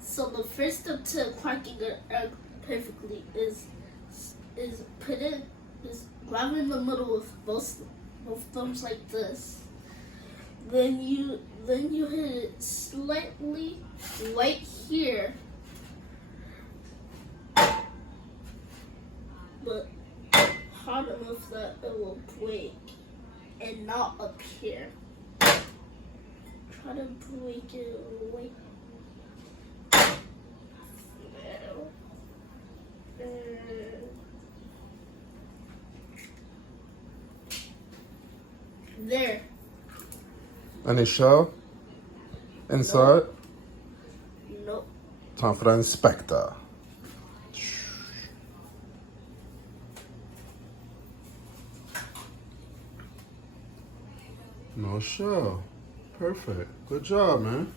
So the first step to cracking an egg perfectly is grab in the middle with both thumbs like this. Then you hit it slightly right here, but hard enough that it will break, and not up here. Try to break it away. There. Any shell inside? Nope. Time for the inspector. No shell. Perfect. Good job, man.